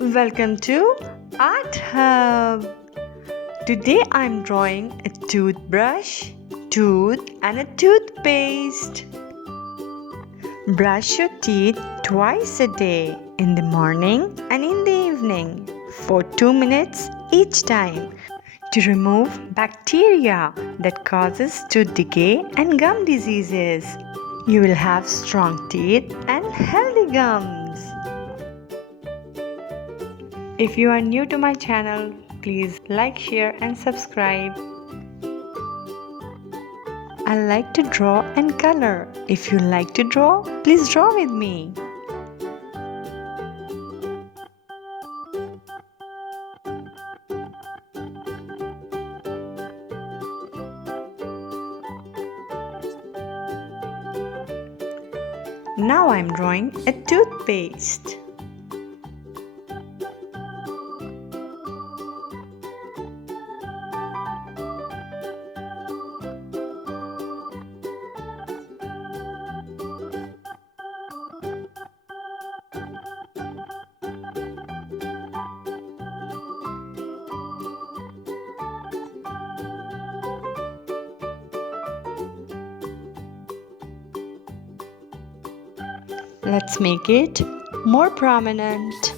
Welcome to Art Hub. Today I'm drawing a toothbrush, tooth and a toothpaste. Brush your teeth twice a day, in the morning and in the evening, for 2 minutes each time, to remove bacteria that causes tooth decay and gum diseases. You will have strong teeth and healthy gums. If you are new to my channel, please like, share and subscribe. I like to draw and color. If you like to draw, please draw with me. Now I'm drawing a toothpaste. Let's make it more prominent.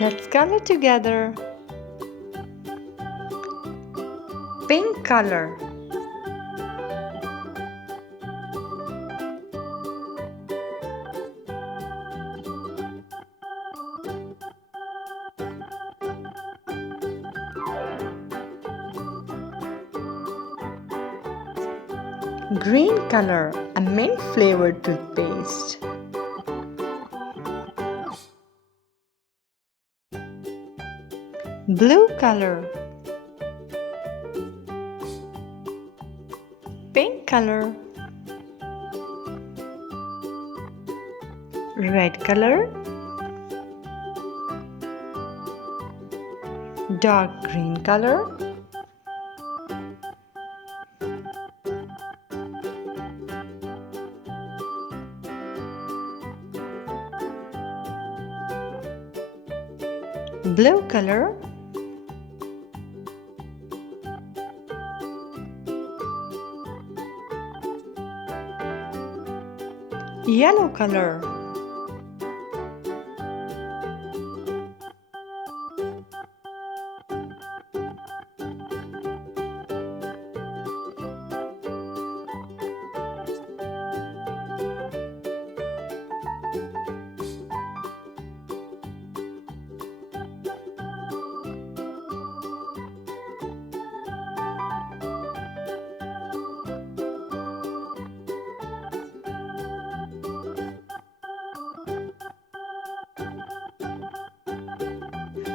Let's color together. Pink color. Green color, a mint flavored toothpaste. Blue color. Pink color. Red color. Dark green color. Blue color. Yellow color.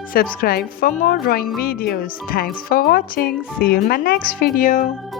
Subscribe for more drawing videos. Thanks for watching. See you in my next video.